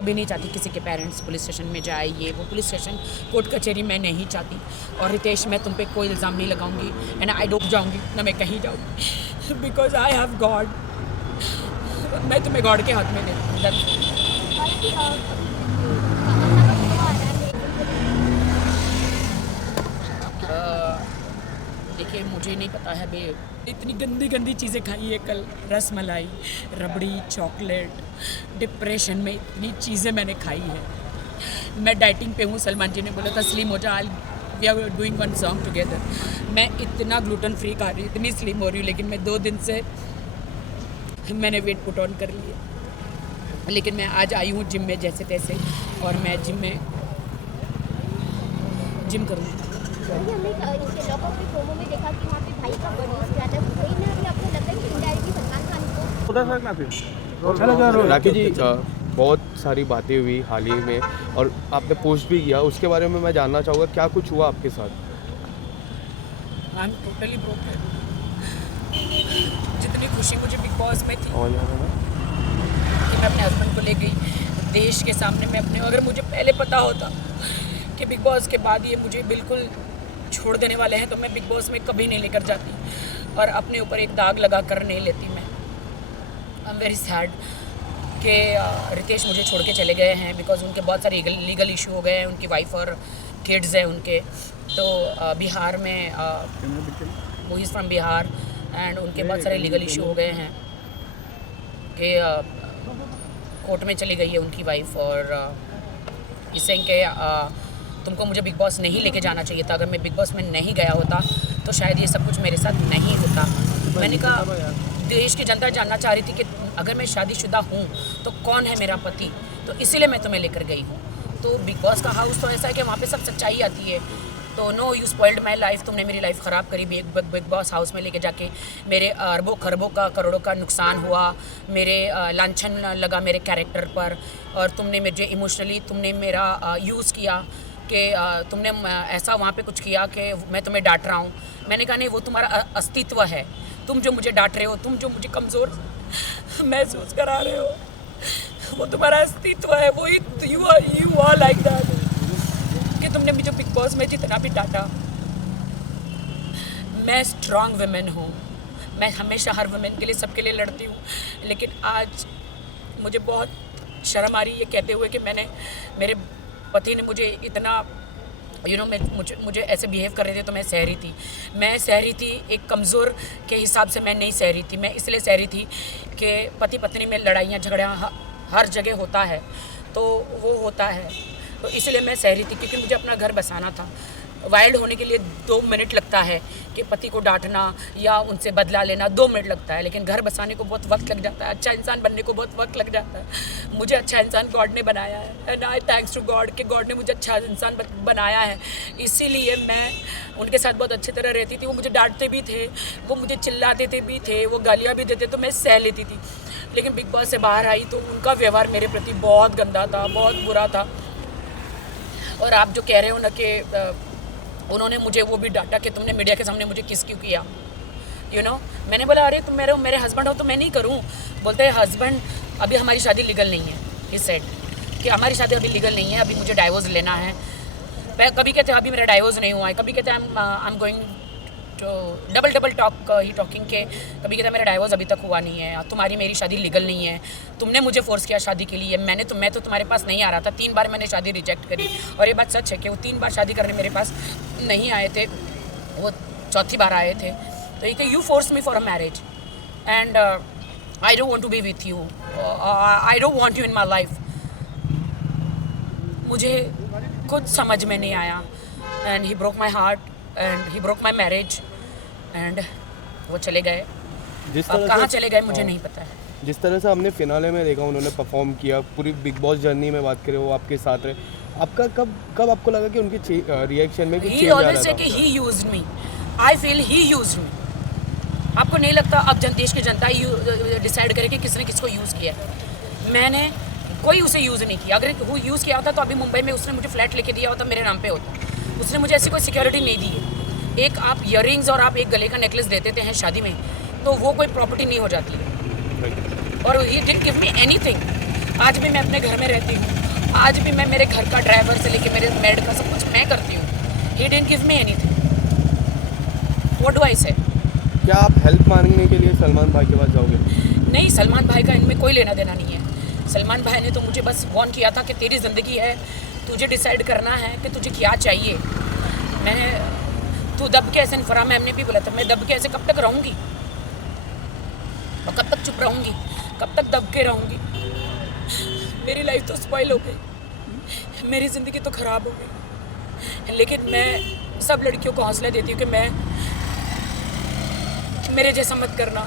भी नहीं चाहती किसी के पेरेंट्स पुलिस स्टेशन में जाए, ये वो पुलिस स्टेशन कोर्ट कचहरी मैं नहीं चाहती। और रितेश, मैं तुम पे कोई इल्ज़ाम नहीं लगाऊंगी एंड आई डोंट जाऊंगी ना मैं कहीं जाऊंगी बिकॉज आई हैव गॉड। मैं तुम्हें गॉड के हाथ में दे देखिए, मुझे नहीं पता है बे, इतनी गंदी गंदी चीज़ें खाई है कल, रस मलाई, रबड़ी, चॉकलेट, डिप्रेशन में इतनी चीज़ें मैंने खाई है। मैं डाइटिंग पे हूँ, सलमान जी ने बोला था स्लिम हो जा, we are doing one song together. मैं इतना ग्लूटेन फ्री खा रही हूँ, इतनी स्लिम हो रही हूँ, लेकिन मैं 2 दिन से मैंने वेट पुट ऑन कर लिया। लेकिन मैं आज आई हूँ जिम में जैसे तैसे, और मैं जिम करूँगी। हमने लॉकअप के प्रोमो में देखा कि वहाँ पे भाई का बर्थ किया था, वही में अभी आपको लगता है कि इनडायरेक्टली सलमान खान को राखी जी, बहुत सारी बातें हुई हाल ही में और आपने पोस्ट भी किया, उसके बारे में मैं जानना चाहूँगा क्या कुछ हुआ आपके साथ? I am totally broken. जितनी खुशी मुझे बिग बॉस में थी कि मैं अपने हस्बैंड को ले गई देश के सामने, मैं अपने, अगर मुझे पहले पता होता कि बिग बॉस के बाद ये मुझे बिल्कुल छोड़ देने वाले हैं तो मैं बिग बॉस में कभी नहीं लेकर जाती और अपने ऊपर एक दाग लगा कर नहीं लेती। मैं आई एम वेरी सैड कि रितेश मुझे छोड़ के चले गए हैं बिकॉज उनके बहुत सारे लीगल इशू हो गए हैं, उनकी वाइफ और किड्स हैं उनके। तो बिहार में वो इज़ फ्रॉम बिहार एंड उनके बहुत सारे लीगल इशू हो गए हैं कि कोर्ट में चली गई है उनकी वाइफ, और इससे कि तुमको मुझे बिग बॉस नहीं लेके जाना चाहिए था। अगर मैं बिग बॉस में नहीं गया होता तो शायद ये सब कुछ मेरे साथ नहीं होता। मैंने कहा देश की जनता जानना चाह रही थी कि अगर मैं शादीशुदा हूँ तो कौन है मेरा पति, तो इसीलिए मैं तुम्हें लेकर गई हूँ। तो बिग बॉस का हाउस तो ऐसा है कि वहाँ पे सब सच्चाई आती है। तो no, you spoiled my life, तुमने मेरी लाइफ ख़राब करी बिग बॉस हाउस में लेके जाके। मेरे अरबों खरबों का करोड़ों का नुकसान हुआ, मेरे लांछन लगा मेरे कैरेक्टर पर, और तुमने मुझे इमोशनली तुमने मेरा यूज़ किया कि तुमने ऐसा वहाँ पे कुछ किया कि मैं तुम्हें डांट रहा हूँ। मैंने कहा नहीं, वो तुम्हारा अस्तित्व है, तुम जो मुझे डांट रहे हो, तुम जो मुझे कमज़ोर महसूस करा रहे हो, वो तुम्हारा अस्तित्व है, वो यू आर लाइक दैट कि तुमने मुझे बिग बॉस में जितना भी डांटा। मैं स्ट्रॉन्ग वुमेन हूँ, मैं हमेशा हर वुमेन के लिए, सबके लिए लड़ती हूँ, लेकिन आज मुझे बहुत शर्म आ रही है ये कहते हुए कि मेरे पति ने मुझे इतना मुझे ऐसे बिहेव कर रहे थे तो मैं सह रही थी। एक कमज़ोर के हिसाब से मैं नहीं सह रही थी, मैं इसलिए सह रही थी कि पति पत्नी में लड़ाइयाँ झगड़ा हर जगह होता है, तो वो होता है, तो इसलिए मैं सह रही थी क्योंकि मुझे अपना घर बसाना था। वाइल्ड होने के लिए 2 मिनट लगता है कि पति को डांटना या उनसे बदला लेना 2 मिनट लगता है, लेकिन घर बसाने को बहुत वक्त लग जाता है, अच्छा इंसान बनने को बहुत वक्त लग जाता है। मुझे अच्छा इंसान गॉड ने बनाया है and I thanks to God कि गॉड ने मुझे अच्छा इंसान बनाया है। इसीलिए मैं उनके साथ बहुत अच्छी तरह रहती थी। वो मुझे डांटते भी थे, वो मुझे चिल्लाते भी थे, वो गालियाँ भी देते, तो मैं सह लेती थी। लेकिन बिग बॉस से बाहर आई तो उनका व्यवहार मेरे प्रति बहुत गंदा था, बहुत बुरा था। और आप जो कह रहे हो ना कि उन्होंने मुझे वो भी डांटा कि तुमने मीडिया के सामने मुझे किस क्यों किया, मैंने बोला अरे तुम मेरे हस्बैंड हो तो मैं नहीं करूं। बोलते हैं हस्बैंड, अभी हमारी शादी लीगल नहीं है, ही सेड कि हमारी शादी अभी लीगल नहीं है, अभी मुझे डाइवोर्स लेना है। कभी कहते हैं अभी मेरा डाइवोर्स नहीं हुआ है, कभी कहते हैं I am going to double talk ही टॉकिंग के, कभी कहते हैं मेरा डाइवोर्स अभी तक हुआ नहीं है, तुम्हारी मेरी शादी लीगल नहीं है, तुमने मुझे फोर्स किया शादी के लिए, मैं तो तुम्हारे पास नहीं आ रहा था, 3 बार मैंने शादी रिजेक्ट करी। और ये बात सच है कि वो 3 बार शादी करने मेरे पास नहीं आए थे, वो 4थी बार आए थे। तो ये कि you force me for a marriage and I don't want to be with you, I don't want you in my life. मुझे खुद समझ में नहीं आया and he broke my heart and he broke my marriage and वो चले गए। अब कहाँ चले गए मुझे नहीं पता है। जिस तरह से हमने फिनाले में देखा उन्होंने परफॉर्म किया, पूरी बिग बॉस जर्नी में बात करें वो आपके साथ रहे, आपका कब आपको लगा कि उनके रिएक्शन में कुछ चेंज आ रहा था? He used me, I feel he used me. आपको नहीं लगता अब देश की जनता डिसाइड करे कि किसने किसको यूज़ किया? मैंने कोई उसे यूज़ नहीं किया। अगर वो यूज़ किया होता तो अभी मुंबई में उसने मुझे फ्लैट लेके दिया होता, मेरे नाम पे होता। उसने मुझे ऐसी कोई सिक्योरिटी नहीं दी है। एक आप ईयरिंग्स और आप एक गले का नेकलेस दे देते हैं शादी में तो वो कोई प्रॉपर्टी नहीं हो जाती है। और he didn't give me anything. आज भी मैं अपने घर में रहती हूँ, आज भी मैं मेरे घर का ड्राइवर से लेके मेरे मेड का सब कुछ मैं करती हूँ. He didn't give me anything. What do I say? क्या आप हेल्प मांगने के लिए सलमान भाई के पास जाओगे? नहीं, सलमान भाई का इनमें कोई लेना देना नहीं है. सलमान भाई ने तो मुझे बस वार्न किया था कि तेरी ज़िंदगी है, तुझे डिसाइड करना है कि तुझे क्या चाहिए. मैंने तू दब के ऐसे, फराह मैम ने भी बोला था, मैं दब के ऐसे कब तक रहूँगी और कब तक चुप रहूँगी, कब तक दब के रहूँगी. मेरी लाइफ तो स्पॉइल हो गई, मेरी ज़िंदगी तो ख़राब हो गई. लेकिन मैं सब लड़कियों को हौसला देती हूँ कि मैं मेरे जैसा मत करना.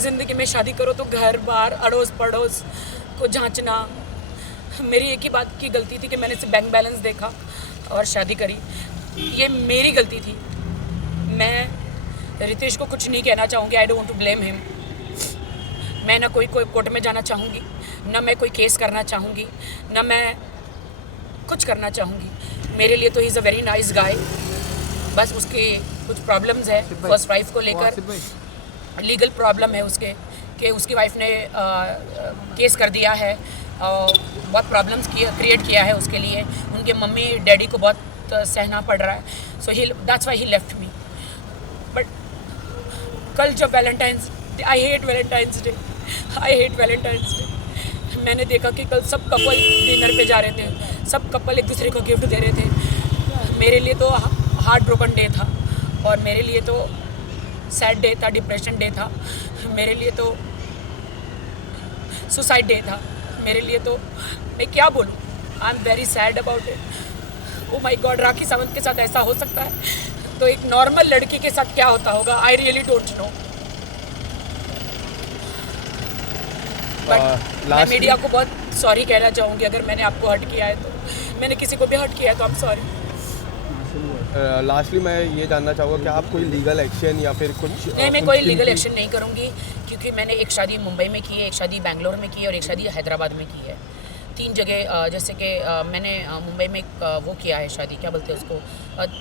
ज़िंदगी में शादी करो तो घर बार अड़ोस पड़ोस को जांचना. मेरी एक ही बात की गलती थी कि मैंने सिर्फ बैंक बैलेंस देखा और शादी करी. ये मेरी गलती थी. मैं रितेश को कुछ नहीं कहना चाहूँगी. I don't want to blame him. मैं ना कोई कोर्ट में जाना चाहूँगी, ना मैं कोई केस करना चाहूँगी, ना मैं कुछ करना चाहूँगी. मेरे लिए तो he is a very nice guy. बस उसके कुछ प्रॉब्लम्स है फर्स्ट वाइफ को लेकर. लीगल प्रॉब्लम है उसके कि उसकी वाइफ ने केस कर दिया है. बहुत प्रॉब्लम्स क्रिएट किया है उसके लिए. उनके मम्मी डैडी को बहुत सहना पड़ रहा है. So he that's why he left me. But कल जब Valentine's, I hate Valentine's day. मैंने देखा कि कल सब कपल डिनर पे जा रहे थे, सब कपल एक दूसरे को गिफ्ट दे रहे थे. मेरे लिए तो हार्ट ब्रोकन डे था, और मेरे लिए तो सैड डे था, डिप्रेशन डे था, मेरे लिए तो सुसाइड डे था. मेरे लिए तो मैं क्या बोलूँ. I am very sad about it. Oh my God, Rakhi Sawant के साथ ऐसा हो सकता है तो एक नॉर्मल लड़की के साथ क्या होता होगा. I really don't know. But मैं मीडिया को बहुत सॉरी कहना चाहूँगी अगर मैंने आपको हर्ट किया है तो. मैंने किसी को भी हर्ट किया है तो आप सॉरी. लास्टली मैं ये जानना चाहूँगा कि आप कोई लीगल एक्शन या फिर कुछ? नहीं, मैं कोई लीगल एक्शन नहीं करूँगी, क्योंकि मैंने एक शादी मुंबई में की है, एक शादी बेंगलोर में की है और एक शादी हैदराबाद में की है. 3 जगह. जैसे कि मैंने मुंबई में वो किया है शादी, क्या बोलते हैं उसको,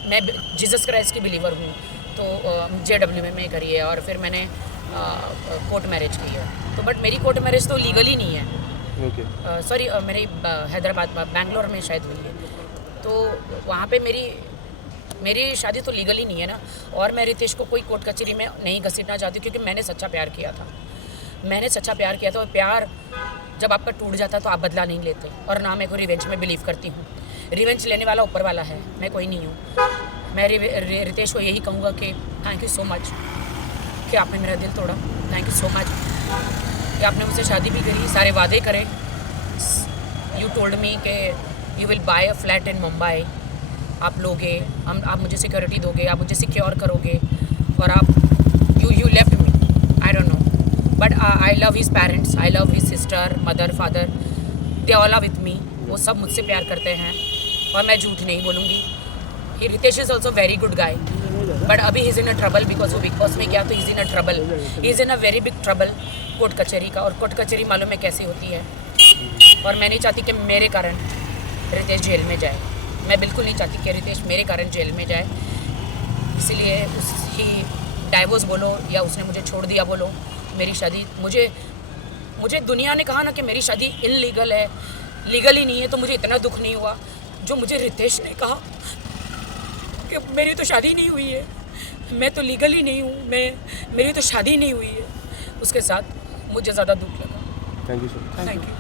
मैं जीसस क्राइस्ट की बिलीवर हूँ तो JW में करी है. और फिर मैंने कोर्ट मैरिज की है. तो बट मेरी कोर्ट मैरिज तो लीगली नहीं है. ओके. सॉरी, मेरी हैदराबाद बेंगलोर में शायद हुई है. तो वहाँ पे मेरी शादी तो लीगली नहीं है ना. और मैं रितेश को कोई कोर्ट कचहरी में नहीं घसीटना चाहती, क्योंकि मैंने सच्चा प्यार किया था. और प्यार जब आपका टूट जाता है तो आप बदला नहीं लेते. और ना मैं कोई रिवेंज में बिलीव करती हूँ. रिवेंज लेने वाला ऊपर वाला है, मैं कोई नहीं हूँ. मैं रितेश को यही कहूँगा कि थैंक यू सो मच कि आपने मेरा दिल तोड़ा. थैंक यू सो मच कि आपने मुझसे शादी भी करी, सारे वादे करे. यू टोल्ड मी कि you will buy a flat in Mumbai. आप लोगे, आप मुझे सिक्योरिटी दोगे, आप मुझे सिक्योर करोगे, और आप you left me. I don't know, but I love his parents, I love his sister, mother, father. They all are with me. वो सब मुझसे प्यार करते हैं और मैं झूठ नहीं बोलूँगी. He Ritesh is also very good guy, but अभी ही is in a trouble because वो बिग बॉस में गया तो he is in a trouble. He is in a very big trouble court कचहरी का. और कोर्ट कचहरी मालूम है कैसी होती है. और मैं नहीं चाहती कि मेरे कारण रितेश जेल में जाए. मैं बिल्कुल नहीं चाहती कि रितेश मेरे कारण जेल में जाए. इसीलिए उसकी डाइवोर्स बोलो या उसने मुझे छोड़ दिया बोलो, मेरी शादी, मुझे दुनिया ने कहा ना कि मेरी शादी इनलीगल है, लीगल ही नहीं है, तो मुझे इतना दुख नहीं हुआ. जो मुझे रितेश ने कहा कि मेरी तो शादी नहीं हुई है, मैं तो लीगल ही नहीं हूँ, मेरी तो शादी नहीं हुई है, उसके साथ मुझे ज़्यादा दुख लगा. Thank you sir. Thank you.